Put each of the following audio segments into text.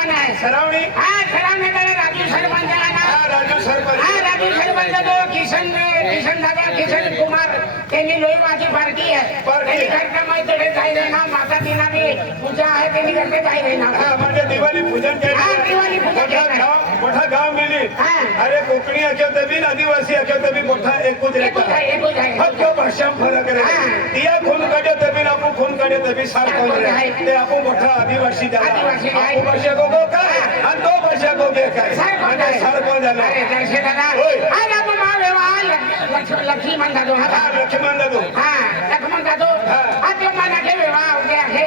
सरावणी आहे सरावणी सरावणीकडे राजू सरपंचाला ना राजू सरपंच राजू सरपंच तो किशन दादा किशन कुमार त्यांनी लोईवाची पार्टी आहे त्यांनी घरच्या मैत्रिणी जायले ना माता दिना भी पूजा आहे त्यांनी घरचे जायले ना म्हणजे दिवाळी पूजन केलं दिवाळी पूजन मोठा गाव मिली अरे कोकणी अखेर तबी आदिवासी अखेर तबी मोठा एकूच फक्त भाषा फरक रे तिया खून काढे तबी आपण खून काढे तबी सारखं ते आपण मोठा आदिवासी झाला आपण भाषा गो काय आणि तो भाषा गो गे काय म्हणजे सारखं झालं लक्ष्मण दादो लक्ष्मण दादो लक्ष्मण दादो आपल्या मनाचे विवाह उभे आहे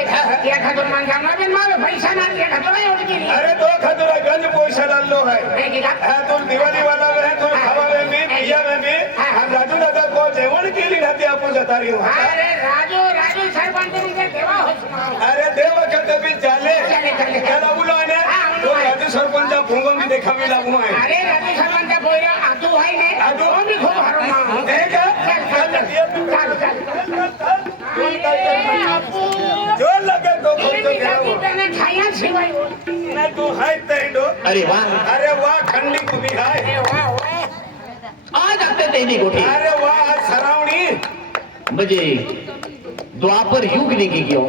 या खातून मान जाणार पण मला पैसा नाही या खातून एवढी केली अरे तो खातून गंज पैसा डाललो है तो दिवाळी वाला है तो खावा में भी पिया में भी हम राजू दादा को जेवण केली राहते आपण जाता रही अरे राजू सरपंच ने देवा हो अरे देव कहते भी चले चला बोलो ने तो राजू सरपंच भूंगन भी देखा भी लागू है अरे राजू सरपंच बोला आदू है ने आदू भी खूब हरमा देख जो लगे तो खाया शिवाय ना तू है तेंडो अरे वाह खंडी को भी है आज आपल्या तेनी गोठी अरे वाह सरावणी म्हणजे द्वापर युग निघी गयो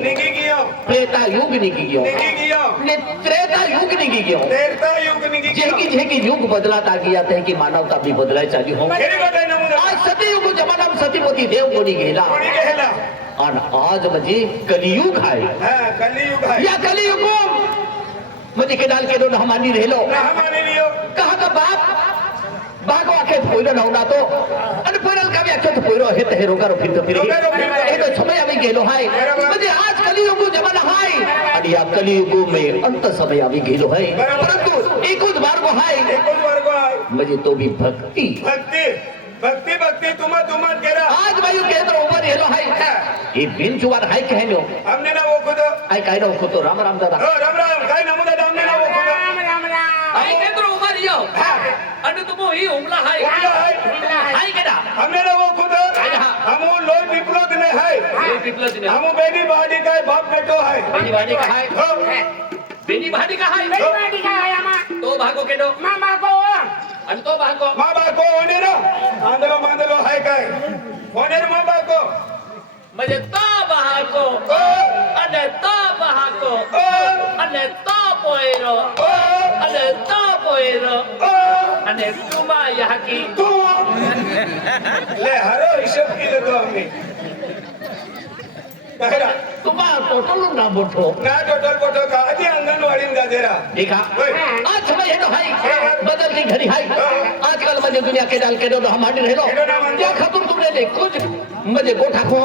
त्रेता युग निघी गयो ने त्रेता युग निघी गयो जेकी युग बदलाता गया है कि मानवता भी बदलाय चाली हो आज सतयुग जमाना सतीपती देव कोणी गेला आणि आज म्हणजे कलियुग आहे या कलियुग म्हणजे केडाल केडो रहमानी रेलो कहा का बागो आखे पोइरो नवना तो आणि पोइरल का भी आखे तो पोइरो हे ते रोगारो फिरतो फिरी हे तो समय आवी गेलो हाय म्हणजे आज कलियुग जमाना हाय आणि या कलियुग में अंत समय आवी गेलो हाय परंतु एकच मार्ग हाय म्हणजे तो भी भक्ति तुम केरा आज भाई केंद्र ऊपर येलो हाय ये बिन जुवार हाय कहनो हमने ना वो खुद आई काय ना खुद राम राम दादा राम काय नमो दादा हमने ना वो खुद आई केंद्र ऊपर यो आणि तुमो ही हुमला हाय हाय केडा हमने ना वो खुद हम लोग विप्लव ने है हम बेनी बाडी का बाप बेटो है बेनी बाडी का हाय बेनी बाडी का हाय आमा तो भागो केडो मामा को आणि तो भागो मामा को ओने रो मांदलो हाय काय ओने रो मामा को म्हणजे तो भागो आणि तो भागो आणि तो पोयरो आणि तो पोयरो आणि तुमा याकी तू ले हरो हिशोब केले तो आम्ही कहरा तुमा टोटल ना बोठो का आधी अंगणवाडी में जाजेरा देखा आज समय है तो हाय बदलती घड़ी हाय आजकल म्हणजे दुनिया के डाल के दो हमारी रह लो क्या खबर तुमने ले कुछ म्हणजे गोठा खो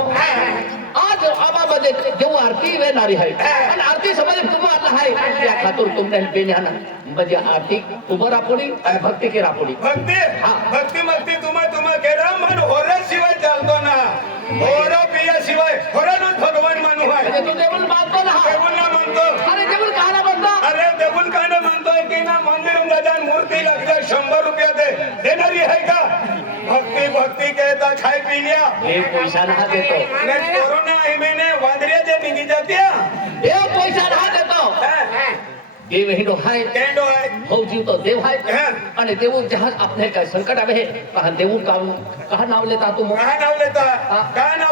आज आबा म्हणजे जो आरती वे नारी हाय आणि आरती समज तुम्हाला हाय त्या खातर तुमने बेन्याना म्हणजे आरती उभं रापोडी आणि भक्ती के रापोडी भक्ती तुम्हा केरा मन होरा शिवाय चालतो ना होरा पिया शिवाय होरानच भगवान मानू आहे म्हणजे तू देवल मानतो ना देवल ना म्हणतो अरे देवल काना म्हणतो अरे देवल काना म्हणतोय की ना मंदिर में जाऊन मूर्ती लगते 100 रुपया दे देणारी आहे का भक्ती कहता खाई पी लिया हे पैसा ना देतो नहीं कोरोना महीने वांदरिया जे निघी जाती देव पैसा ना देतो देव हिंडो हाय केंडो है भौजी तो देव हाय आणि देव जहाज आपले काय संकट आवे हे कहा देव काम कहा नाव लेता तू कहा नाव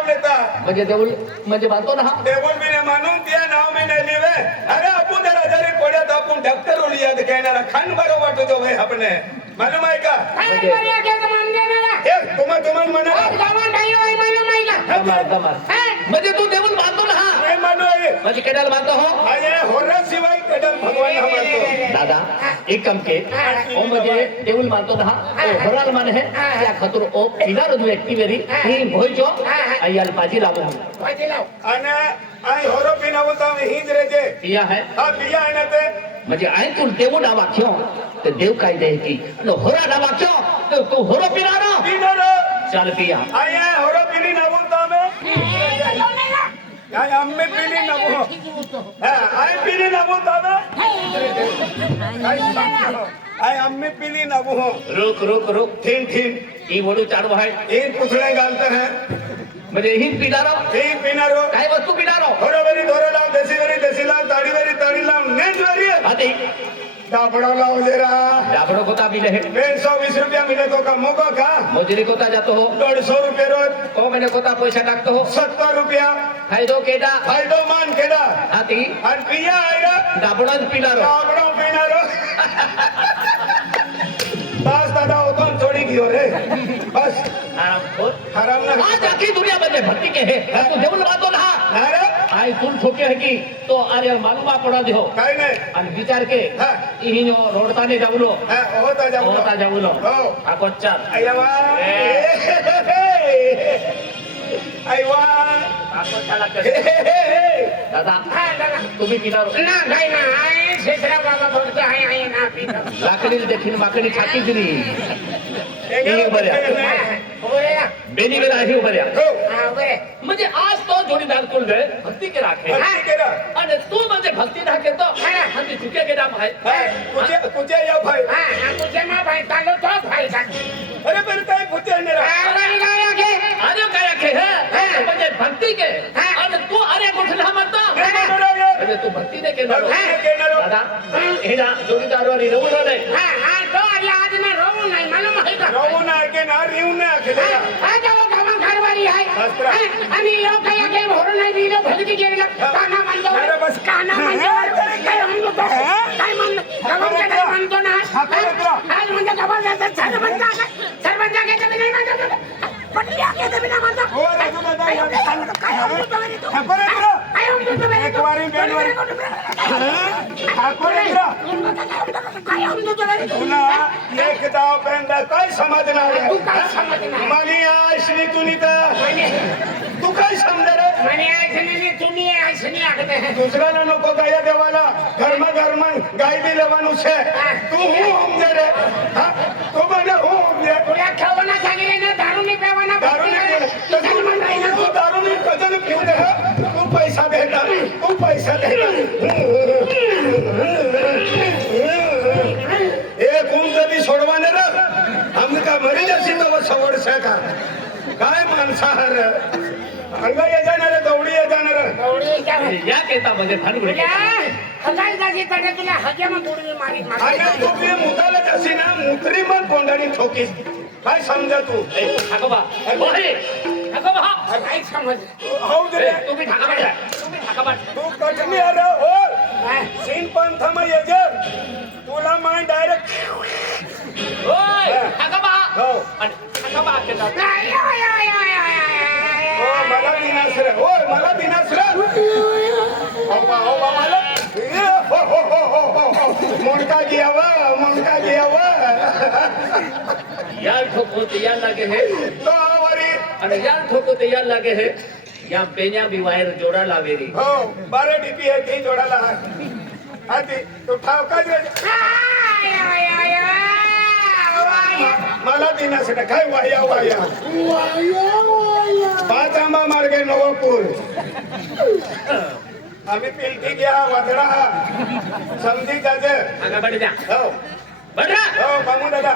लेता म्हणजे देऊल म्हणजे मानतो ना देवल भी ने मानून त्या नाव में नहीं लेवे अरे आपण जर आजारी पडे तो आपण डॉक्टर ओली याद कहणारा खान बरो वाटो जो भाई आपने मालूम आहे का तुम्हाला म्हणा म्हणजे तू देवल मानतो ना नाही मानू आहे म्हणजे केडाल मानतो हो अरे होरा शिवाय केडाल भगवान हम मानतो दादा एक कम के ओ म्हणजे देवल मानतो ना होराल माने है त्या खातर ओ पिलार जो व्यक्ती वेरी ही भोयचो आयल पाजी लावो आणि आई होरो पिनावो तो हीज रेजे पिया है हा पिया आहे ना ते म्हणजे आई तू देव डावा क्यों ते देव काय दे की होरा डावा क्यों तो तू होरो पिनारो चल पिया आई होरो पिनी नावो तो आई अम्मे पिनी नावो आई पिनी नावो तो आई अम्मे पिनी नावो रुक थिन ई वडू चालू है एक पुछड़े गालते हैं म्हणजे ही पिणारो ही पिणारो काय वस्तू पिणारो बरोबरी धोरो लाव देशी लाव ताडी लाव नेंजवरी आधी दाबड़ो लाओ जरा डाबड़ो कोता भी रहे 120 रुपया मिले तो का मोको का मजुरी कोता जातो हो 150 रुपये रोज तो मैंने कोता पैसा टाकतो हो 70 रुपया फायदो केदा फायदो मान केदा आती आणि पिया आयरा डाबड़ो पिणारो दाबड़ो पिणारो बस दादा होतो थोडी घेऊ रे बस आराम हो हराम ना आज आखी दुनिया में भक्ति के है तो देवल बातो ना अरे आई तुम ठोके है की तो अरे मालूम पड़ा दे हो काय नाही आणि विचार के हा. इही नो रोडताने जाऊलो हा, होता जाऊ होता जाऊलो हो आको चाल अय्यवा अय्यवा आको चाला कर दादा हा, दादा. तुम्ही पिणारो ना काय ना आहे शेषराव बाबा बोलतो आहे ना पितो लाकडी देखील माकडी छाती दिली ही बऱ्या बरे बेनी बेना ही बऱ्या हो हा बरे म्हणजे आज तो जोडीदार तुल गए भक्ती के राखे भक्ती केला आणि तू म्हणजे भक्ती राखे तो हंदी चुके के नाम है कुठे या भाई हा आकुचे मा भाई चालो तो भाई सांग अरे बरं काय कुठे आणणार आवाज गाया घे अरे काय राखे है म्हणजे भक्ती के आणि तू अरे कुठला म्हणतो म्हणजे तू भक्ती ने केलं दादा हे ना जोडीदार वाली रवून नाही हा हा तो आधी आज ना रोवू नाही मला माहित आहे राहू ना के ना रिव ना केला हा जाऊ गावा घरवाली आहे शास्त्र. आणि यो काय के भोर नाही दिलो भक्ती केला काना मानतो अरे बस. काना मानतो काय म्हणतो तो? काय म्हणतो गावाला काय म्हणतो ना आज म्हणजे गावाला सरपंच के नाही म्हणतो पटल्या के नाही म्हणतो हो राजू दादा या काय म्हणतो बरे तू? ठाकोर इंद्र काय म्हणतो बरे एक तू? वारी बेनवारी ठाकोर इंद्र काय म्हणतो बरे तू? तुला एक दाव पेंडा काय समजणार आहे? तू काय समजणार? मानी आश्री तुनिता तू काय समजा रे म्हणे ऐसने तुम्ही ऐसने आगते दुसऱ्याला नको गाया देवाला धर्म गाय बी लेवानु છે तू હું સમજે રે હા તું મને હું સમજે तुला खावना सांगितले ना दारू नाही पेवाना दारू नाही तो तू दारू नाही कजन पिऊ दे तू पैसा देणार तू पैसा देणार ए कोण कधी सोडवाने रे आम्ही का मरी जाशी तो सवड से का काय माणसाहार अंग ये जाणार दौडी ये जाणार एवढी काय या केता म्हणजे भानगड तुला हजाय जागी तडे तुला हजे मग गुडवी मारी आणि तू बी मुताला जाशी ना मुत्री मग कोंडाणी ठोकीस काय समजा तू ठाकोबा ओहे ठाकोबा काय समज हो दे तुम्ही ठाकोबा तू कठणी अरे हो सीन पंथ मग ये जे तुला माय डायरेक्ट ओय ठाकोबा हो आणि ठाकोबा केता हो मला विनाश रे हो मला विनाश रे हो मला मुंडका गया वा यार ठोको ते यार लागे है तो वरी आणि यार ठोको ते यार लागे है या पेन्या भी वायर जोडा लावेरी हो 12 डीपी है ती जोडाला आधी तो ठावकाच रे मला विनाश रे काय वाया पाच आंबा मार्गे नवपूर आम्ही पिलटी घ्या वादळा समजी जाजे आगा बड द्या हो बडरा हो मामू दादा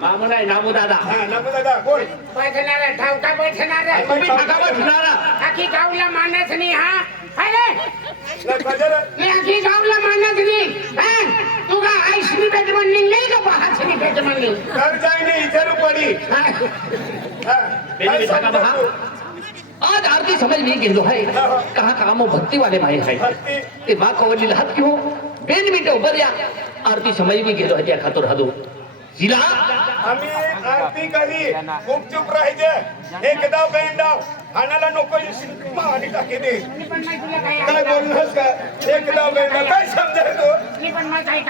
मामू नाही नामू दादा हा नमू दादा कोण बैठणार ठावका बैठणार तुम्ही ठाकोबा ठुणारा आखी गावला मानत नाही हा अरे गजर मी आखी गावला मानत नाही तू का आईसनी भेट म्हणली नाही का पहासनी भेट म्हणली कर जाईने इधर पडी हा बेनी ठाकोबा आज आरती समझ नहीं गेलो है कहा काम भक्ति वाले भाई है भक्ती ते माँ कवली हात क्यों बेन मिनट उभर या आरती समझ में गेलो है खातो राहतो जिला आम्ही आरती करी गुपचूप राहायचे एकदा बेंडाव आणाला नको माडी टाकी दे मी पण नाही तुला काय बोलणंस का एकदा बेंडाव काय समजा तू मी पण मला काही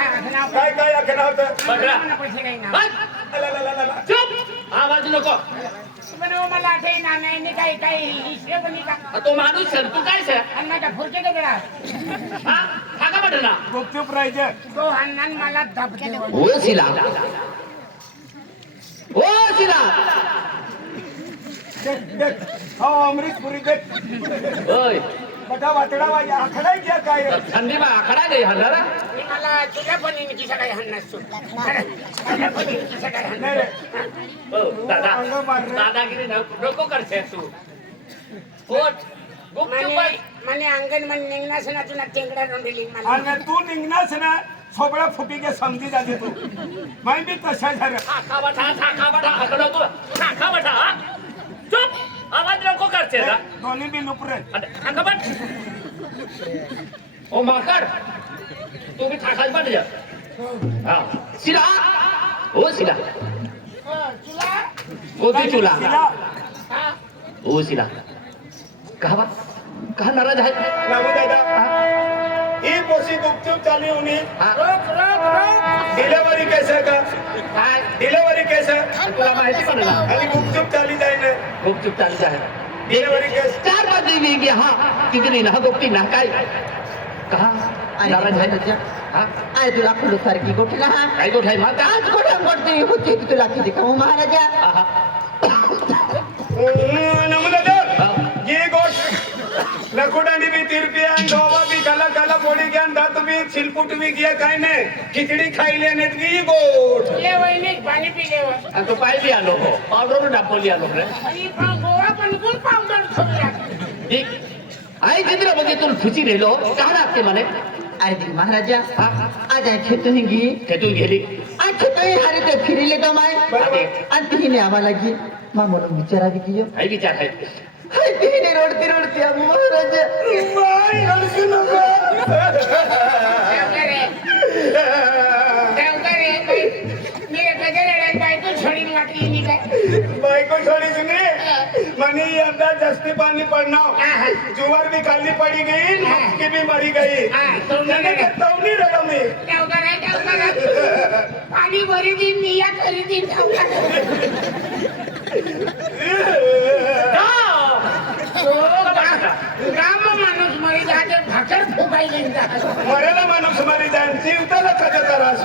काय काय आखणं होतं बडरा पैसे काही ना अलालालाला. चुप आवाज नको मला आठे ना नाही काही काही हिशोब नाही का तो माणूस सर तू काय सर अन्नाच्या फुरके का गेला हा ठाका बटना गुपचूप राहायचे तो अण्णान मला धपके देऊ ओ सिला देख हो अमृतपुरी देख ओय बटा वाटडा वाई आखडा घ्या काय ठंडी में आखड़ा गई हल्ला मला तुझ्या पण किसा काही हन्नास तू तुझ्या पण किसा काही नाही रे ओ दादा दादागिरी नको कर तू पोट गुपचूप म्हणे म्हणे अंगण म्हणे निघणार ना तुला टेंगडा रंगली मला आणि तू निघणास ना सोबळा फुटी के समजी जाते तू मैं बी तशा झालं ठाका बठा हकडो तू ठाका बठा हा? चुप आवाज नको करते ना दोन्ही बी लुपरे ठाका बट ओ माकड तू भी ठाकाच बट जा हा शिला ओ शिला तुला कोणती चुला हा ओ शिला कहा नाराज आहे नामू दादा ही पोशी गुपचूप चालू होनी हा? रोक रोक रोक डिलेवरी कैसे का काय डिलेवरी कैसे तुला माहिती पडला आणि गुपचूप चाली जाए ना गुपचूप चालू आहे डिलेवरी कैसे 4 वाजले मी की हा किती ना गोपती ना काय कहा नाराज आहे हा आय तुला खुलं सारखी गोठला हा काय गोठ आहे माता आज गोठा गोठते होती की तुला किती खाऊ महाराजा आहा नमू दादा ये गोष्ट लकुडानी भी तिरपिया डोबा भी काला काला पोड़ी ज्ञान दात भी छिलपुट भी किया काय ने खिचडी खाई लेने की गोट ये वहिनी पाणी पिलेवर आणि तो पाय बी आलो हो पावडर दाखवली आलो रे आणि गोवा पण गुळ पावडर ठेवूया ठीक आई जिंद्र मध्ये तुम खुशी रेलो कहा लागते म्हणे आय दी महाराजा हा आज आय खेतो हिंगी खेतून गेली आज खेतो ही हारी ते फिरिले तो माय आणि तिने आम्हाला की मा म्हणून विचारावी की काही विचार आहे हाय तिने रोडती महाराजा बाई हलकी नको मेरे गजर बायको छोडीन वाटली नी काय बायको छोड़ी सुनी मनी यंदा जास्ती पानी पड़ना जुवार भी खाली पड़ी गई मक्की भी मरी गई तवनी रहा मी पाणी भरी दिन निया करी दिन राम माणूस मरी जाते भाकर फुकायला जात मरेला माणूस मारी जाय जीवताला कशाचा रास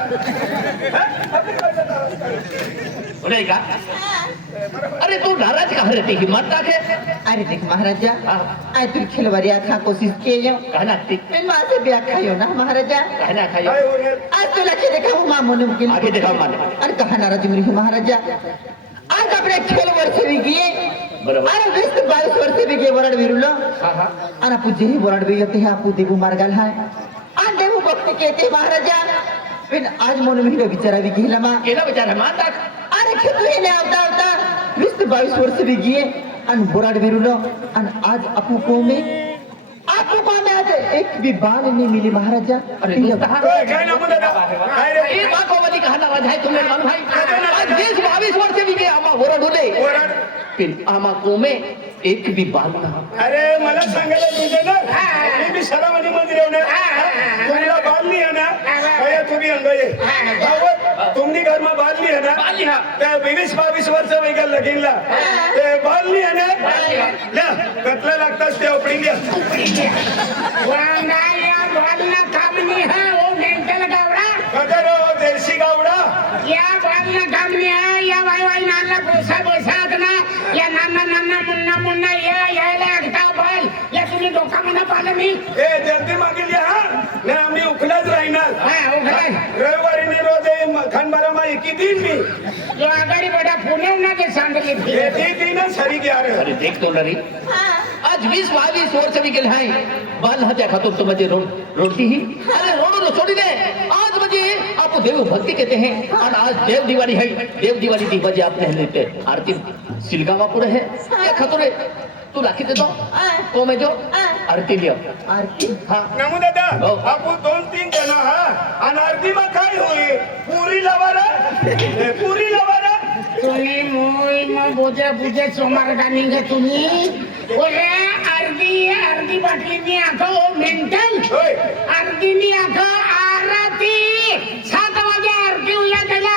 नाही का अरे तू नाराज का रहती हिम्मत टाके अरे देख महाराजा आय तू खिलवारी आखा कोशिश किए कहा लागते मैं मासे भी आखायो ना महाराजा कहना खाई काय होणार आज तुला के देखा हूँ मां म्हणून की आगे देखा मान अरे कहा नाराज मुरी महाराजा आज अपने खेल वर्ष भी किए बरोबर अरे 20-22 वर्ष भी किए वरड विरुलो हा हा आणि आपण जेही वरड भी येते आपू देऊ मार्गाल हाय आणि देऊ भक्ती केते महाराजा पण आज म्हणून मी विचारावी गेला मा केला विचार है मान टाक अरे खेतू हे आवता 20-22 वर्ष भी किए आणि वरड विरुलो आणि आज आपू को में आज एक भी बाल नहीं मिली महाराजा अरे दोस्त हा काय नामू दादा काय रे ये बात को वाली कहा नाराज है तुमने मालूम भाई आज 20-22 वर्ष भी के आमा वरड होले वरड फिर आमा को में एक भी बाल ना अरे मला सांगायला तुझे ना मी बी सरावानी मंदिर येऊन तुम्हाला बांधली है ना काय तुम्ही अंग ये तुमनी घर में बांधली है ना बांधली हा. त्या 20-22 वर्ष वेगळा लगीनला ते बांधली है ना ल्या कतला लागतास ते ओपडिंग वांगाया बालना कामनी है वो मेंटल गावडा कदर देशी गावडा या बालना कामनी है या वाई वाई नाना बोसात ना या नाना मुन्ना यायला एकटा बाल या तुम्ही डोका म्हणा पाहिलं मी ए जल्दी मागितली हा ना आम्ही उखलाच राहणार हा उघडाय रविवारी नि रोज खनबारा मा एकी दिन मी जो आगाडी बेटा पुणे ना ते सांगले ये ती ना सरी गया रे अरे देख तो नरी आज 20-22 वर्ष भी गेल है बाल हत्या खातून तो म्हणजे रोटी ही अरे रोडो छोड़ी दे आज म्हणजे आप देव भक्ति कहते हैं और आज देव दिवाली है देव दिवाली की वजह आप नहीं लेते आरती सिलगावा पुरे है या खतुरे तू लाखी देतो को में जो आरती लियो आरती हाँ नमू दादा हो. आपण 2-3 जण हा आणि आरती मा काय होई पुरी लवारा पुरी लवारा तुम्ही मोय मग बुजे सोमार गाणी गे तुम्ही ओले अर्धी बाटली आखो मेंटल होय अर्धी आखो आरती 7 वाजे आरती उया त्याला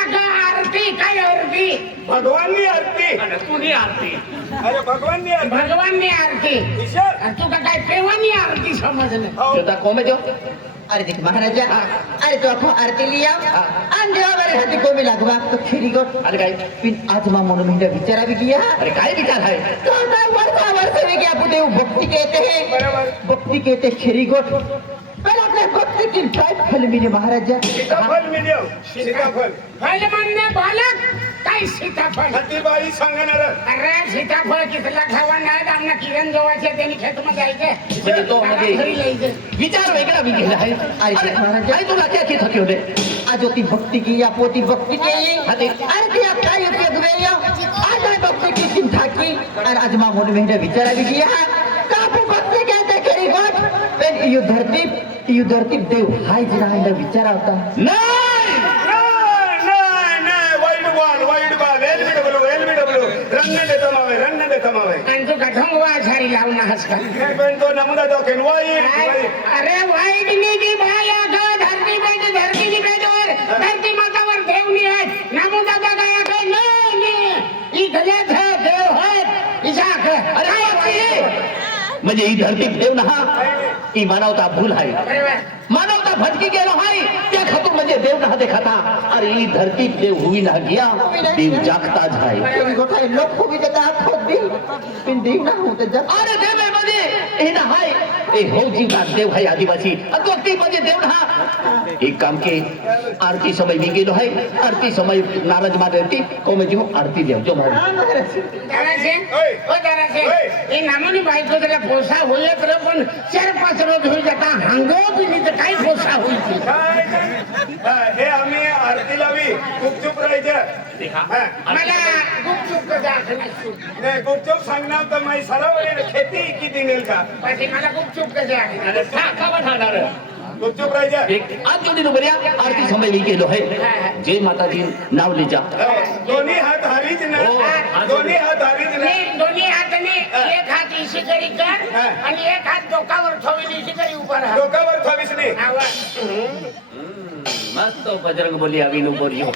आरती काय आरती भगवाननी आरती आणि तुनी आरती अरे भगवाननी आरती भगवाननी आरती ईश्वर आणि तू काय पेवानी आरती समजलं हो. जोता को में जो अरे देख महाराजा अरे तो आखो आरती लिया आणि देवा बारे हाती को में लागवा तो खिरी गोट अरे काय पिन आज मां म्हणून मी विचारावी किया अरे काय विचार है तो वर्ष में क्या आपको देव भक्ति कहते हैं बराबर भक्ति कहते खिरी गोट पर अपने भक्ति की टाइप फल मिले महाराजा सीताफळ मिळव सीताफळ फल म्हणणे बालक काय सीताफळ ती बाई सांगणार अरे सीताफळ किसला खावा नाही आमना किरण जोवायचे त्यांनी खेतमध्ये जायचे म्हणजे तो म्हणजे घरी यायचे विचार वेगळा मी केला आहे अरे महाराज काय तुला क्या की थकी होते आज होती भक्ति की या पोती भक्ति की हा ते अरे ती आप काय उपयोग वेळ आज आहे भक्ति की चिंता की और आज मां मोन में विचारा भी किया कापू भक्ति कहते करी गोट पण यु धरती देव हाय जरा आहे विचारा होता नाही वाईट बॉल एलबीडब्ल्यू रन दे तमावे आणि तू कठोंग वासारी लावून हस का पण तो नमुना दाखवेन वाईट अरे वाईट नी की बाया का धरती की पेटवर धरती मातावर देव नहीं है नमुदा बगाया का नहीं ये गलत है देव है इसाक अरे म्हणजे ही धरती देव नहा ही मानवता भूल आहे मानवता भटकी गेलो आहे त्या खातून म्हणजे देव नहा देखाता अरे ही धरती देव हुई ना गया देव जागता जाए गोठाई लोक को भी देता खुद भी पिन देव ना होते जब अरे देव मध्ये हे ना हाय ए हो जीवनात देव हाय आदिवासी अद्वक्ती म्हणजे देव नहा एक काम के आरती समय भी गेलो है आरती समय नाराज मान रहती को में जो आरती देव जो मार ये नामोनी बायको त्याला पोसा होईत रे पण 4-5 रोज होई जाता हंगो बी नाही तर काही पोसा होई हे आम्ही आरती लावी गुपचूप राहायचं मला गुपचूप कसं नाही गुपचूप सांगणार तर माझी सराव खेती किती नेल का पाठी मला गुपचूप कसं आहे अरे का ठाणार गुपचूप राहायचं एक आज जोडी बऱ्या आरती समय भी गेलो है जय माता दी नाव ले जा दोन्ही हात हरीच ना दोन्ही हात हरीच ना दोन्ही हाताने एक हात इशी करी कर आणि एक हात डोकावर ठेवून इशी करी उभा राहा डोक्यावर ठेवीस नाही मस्त बजरंग बोली आवी नु बोलियो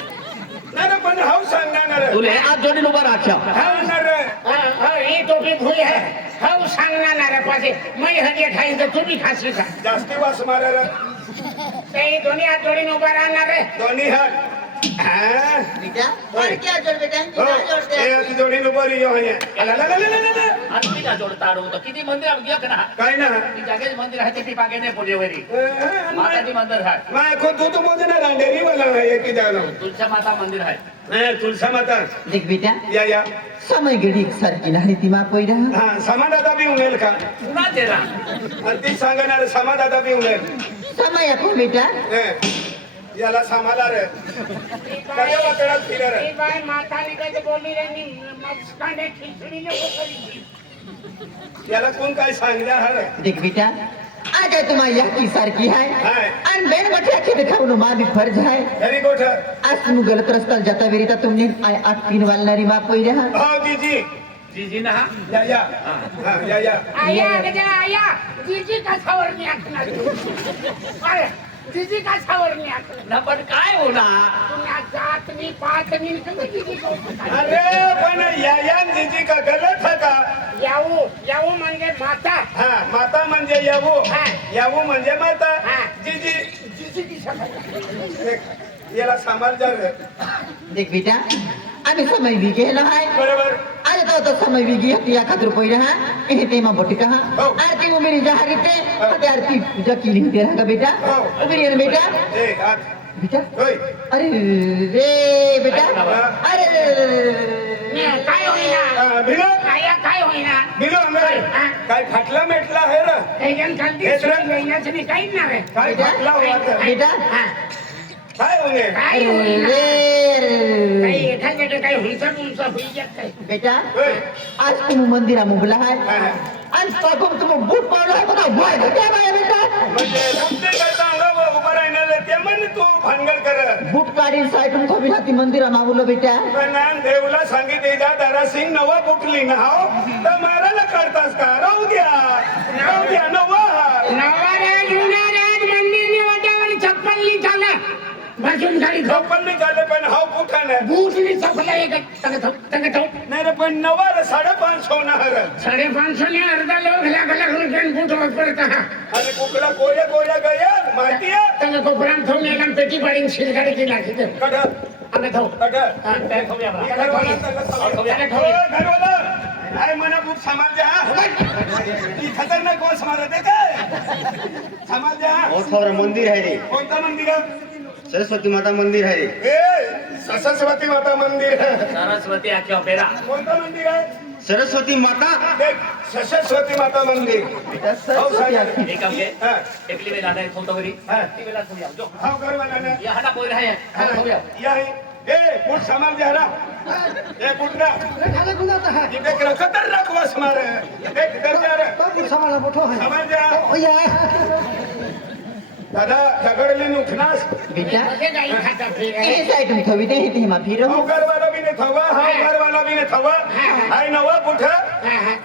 नाही पण हाऊ सांगणार तुले आज जोडी उभा राख्या ही टोपी भूई है हाऊ सांगणार रे पासे मैं हदिया खाईन तर तुम्ही खाशी का जास्ती वास मारा ते दोन्ही हात जोडीने उभा राहणार रे दोन्ही हात बेटा और क्या जोड़ बेटा हे जोडी नुबर यो आहे आरती का जोडताडो तर किती मंदिर आप गया ना काय ना ती जागेच मंदिर आहे ते पागे नाही पोलेवरी माताजी मंदिर आहे मैं खुद तो मुझे ना रांडेरी वाला है एक ही जानो तुलसा माता मंदिर आहे तुलसा माता देख बेटा या समय घडी सर किनारी तिमा कोई रहा हा समादाता भी उनेल का पुन्हा तेरा आणि ती सांगणार समादाता भी उनेल समय को बेटा याला समाला रे कशा वाटणार फिरर ही बाई माताने काय बोलली रे नी मस्काने खिचडीने उकळली याला कोण काय सांगणार हर देख बेटा आज है तुम्हारी याकी सारखी है हाय और मैंने बठिया के देखा उन्होंने माँ भी फर्ज है वेरी गुड आज तुम गलत रास्ता जाता वेरी था तुमने 8-3 वालनारी माँ कोई रहा हां जीजी जीजी ना या हां या आया गजा आया जीजी का छावरनी आखणार आया जीजी का छावरनी आखणार ना पण काय होणार तुम्ही जातनी पातनी तुम्ही जीजी को अरे पण या जीजी का गलत है का याऊ म्हणजे माता हा माता म्हणजे यावू हा. यावू म्हणजे माता हा. जीजी जीजी की शपथ याला सांभाळ जा रे देख बेटा आम्ही समय भी गेलो है बरोबर आज तो समय भी गया या खातिर कोई रहा ए तेमा बोटी कहा हो. आरती में मेरी जहारी ते ते आरती पूजा की नहीं दे रहा बेटा हो. मेरी बेटा एक हात बेटा होय अरे रे बेटा अरे काय होईना भिलो आया काय होईना भिलो आंबे हा. काय फाटला मेटला है रे एकदम खालती हे तर- येण्याचं नाही काहीच ना रे काय फाटला होता बेटा हा. काय होणे काय अरे होईना रे काही एखाद्याकडे काही हुंचा तुमचा होईल काय बेटा होय आज तुम मंदिरा मुगला है हा. आज तुम बूट पावला है बता भाई क्या भाई बेटा म्हणजे रस्ते करता अंगावर उभं राहणार ते म्हण तू भानगड कर बूट काढी सायकल थोडी हाती मंदिरा मागवलं बेटा पण देवला सांगितले जा दारा सिंग नवा बुटली ना हो तर मारायला काढतास का राहू द्या नवा नवराज उन्हाराज मंदिरनी वाट्यावर चप्पलनी चाला भाजून गाडी खाऊ पण नाही झालं पण हाव कुठं नाही बूटनी चपला एक तंग नाही रे पण नवा 550 होणार 550 ने अर्धा लोक लाख रुपये बूट वापरता आणि कुकला कोया गया माहिती आहे तंग कोपराम ठेवून एका पेटी पाडीन शिलगाडी केला तिथे कट अंग थाऊ घरवाला काय म्हणा खूप समाज द्या ती खतरनाक कोण समाज आहे काय समाज द्या मंदिर है रे कोणता मंदिर सरस्वती माता मंदिर आहे ए सरस्वती माता मंदिर है सरस्वती आख्या पेरा कोणतं मंदिर आहे सरस्वती माता देख सरस्वती माता मंदिर हो साहेब एक काम के हाँ एकली में जाना है थोड़ा बरी हाँ। ती वेला थोड़ी आओ जो हाँ घरवाला ने ये हटा कोई रहे हाँ, हो गया यही ए कुछ सामान दे रहा ए कुटना ये देख रहा खतरनाक वास मारे देख इधर जा रहा सामान दे दादा झगड़ली उठनास बेटा हे गाई खाता फिर ये साइड में थोड़ी नहीं थी मैं फिर हम घर वाला भी नहीं थवा हम घर वाला भी नहीं थवा आई नवा पुठा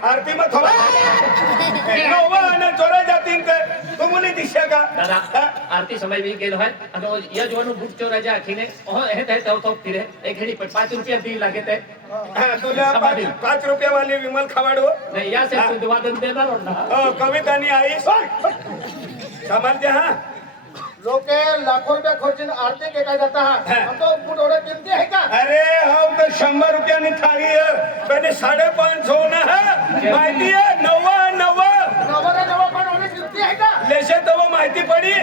आरती में थवा नवा ने चोरा जाती के तुम नहीं दिशा का दादा हाँ? आरती समय भी गेलो है अनो ये जोनु बुट चोरा जा खिने ओह हे तो फिरे एक घड़ी पर 5 रुपया दी लागे ते हाँ, तुला पाच रुपया वाली विमल खवाडो नहीं या से तू वादन देणार हो ना कविता नहीं आई सामान दे हाँ लोक लाखो रुपये खर्चून आरती घेता जाता हा. तो फूट एवढं किमती आहे का अरे हम तो 100 रुपयानी थाळी आहे पण 550 ना है माहिती आहे नवा नवा नवरा नवा पण एवढी किमती आहे का लेशे तो वो माहिती पडी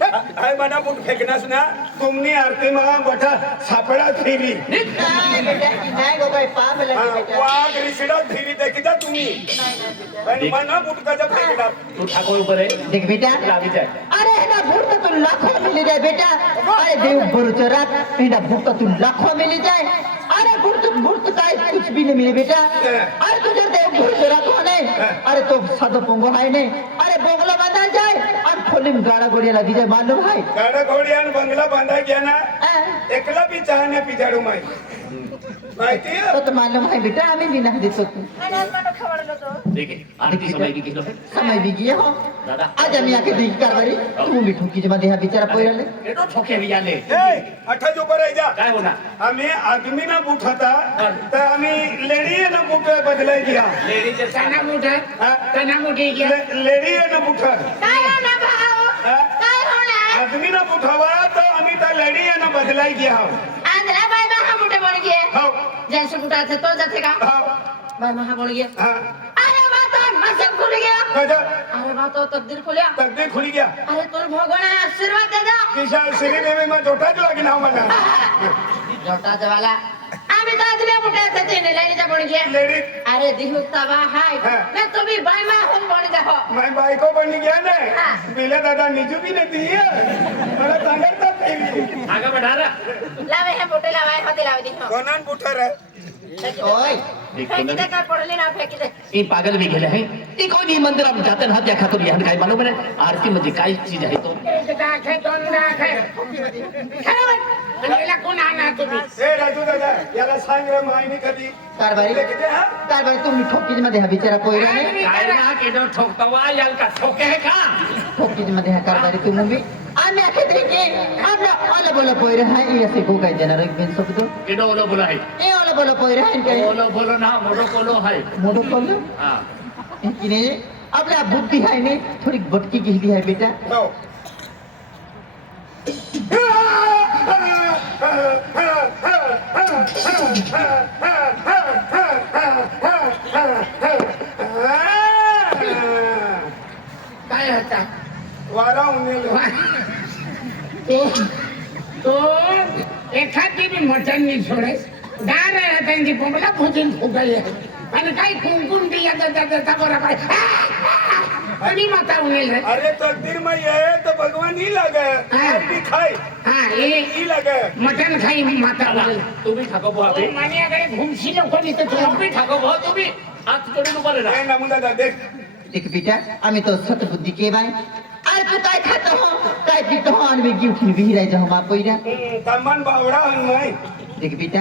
हाय मना बुट फेकनास ना तुमनी आरती मा बठा सापडा फिरी नहीं बेटा नहीं गो भाई पाप लगे बेटा वाघ रिसडा फिरी देखी जा तुम्ही पण मना बुट का फेकणार तू ठाकोर ऊपर है देख बेटा लागी जाए अरे ना भूत तो तुम लाखों मिल जाए बेटा अरे देव बरुचरा ना भूत तो तुम लाखों मिल जाए अरे भूत का कुछ भी नहीं मिले बेटा अरे तुझे देव बरुचरा कौन है अरे तो साधो पोंगो है नहीं अरे बोगला बांधा जाए और खोली में गाड़ा गोड़िया लगी जाए मालूम है गाडा घोडियान बंगला बांधा गया ना एकला भी चाहने पिजाडू माई माहिती आहे तो मालूम है बेटा हमें भी ना देतो तू देखिए आरती समय भी किलो है समय भी गया हो दादा आज हम यहाँ के देख कर बरी तू भी ठुकी जमा देहा बेचारा पोयले केटो ठोके भी जाने ए अठा ऊपर आहे जा काय होना आम्ही आदमी ना बूट होता तर आम्ही लेडी ना बूट बदलाई दिया लेडी के तना मुठा हाँ? तना मुठी गया लेडी ना बूट काय होणार भाऊ काय होणार आदमी ना बूट हवा तो आम्ही त्या लेडी ना बदलाई दिया आंध्रा बाय महा मुठे बोल गए हो जैसे मुठा से तो जाते का हो बाय महा बोल गया हाँ अरे बात नसीब खुल गया कजा अरे बात तकदीर खुल्या तकदीर खुली गया अरे तुला भगवान आशीर्वाद दे दो किशा श्रीदेवी में जोटा जो लगी ना मला जोटा जवाला आम्ही तर आदमी मुठे से तीन लेडीचा बोल गया लेडी अरे दिहु तबा हाय हाँ. मैं तुम्ही बाय महा होऊन बोल जाओ मैं बायको बन गया ना हाँ. बिले दादा निजू भी नहीं दी है मला सांगता फिरी आगे बढ़ा रहा लावे हे मोठे लावाय होते लावे दिहो कोणान बुठर है ओय फेकी दे काय पडले ना फेकी दे ये पागल भी गेले है ते कोणी मंदिर हम जाते ना त्या खातर यान काय मालूम आहे आरती म्हणजे काय चीज आहे तो दाखे दोन दाखे खरं कोण आणा तुम्ही ए राजू दादा याला सांग रे मायनी कधी कारभारी कारभारी तुम्ही ठोकी मध्ये हा बिचारा पोयला नाही काय ना केटो ठोकवा याल का ठोके है का ठोकी मध्ये हा कारभारी तुम्ही भी आम्ही आखे देखे आम्ही ओला बोला पोयरा है ये ऐसे को काय जनर एक बिन शब्द केटो ओलो बोला है ए ओला बोला पोयरा है काय ओलो बोलो ना मोडो कोलो है मोठो बोल हां की नाही आपल्या बुद्धी आहे ने थोडी बटकी गेली आहे बेटा हो काय होता वारा उन्हेल तो एखादी बी मटन नाही सोडेस गार त्यांची पोंगला भोजन फुगाई आणि काही कुंकुम दिया जाता बरोबर आणि माता उनेल रे अरे तकदीर में ये है तो भगवान ही लगे हाँ. भी खाई हा ए ही लगे मटन खाई माता उनेल तू भी ठाको बुआ तो मान्याकडे घुमशी लोक इथे तू भी ठाको बुआ तू भी हाथ जोड़े ऊपर है ना ए नमुना दादा देख देख बेटा आम्ही तो सतबुद्धी के बाय अरे तू काय खातो हो काय पितो हो आणि मी गिफ्ट विहिरायचं हो मा पोयरा तमन बावडा हन माई देख बेटा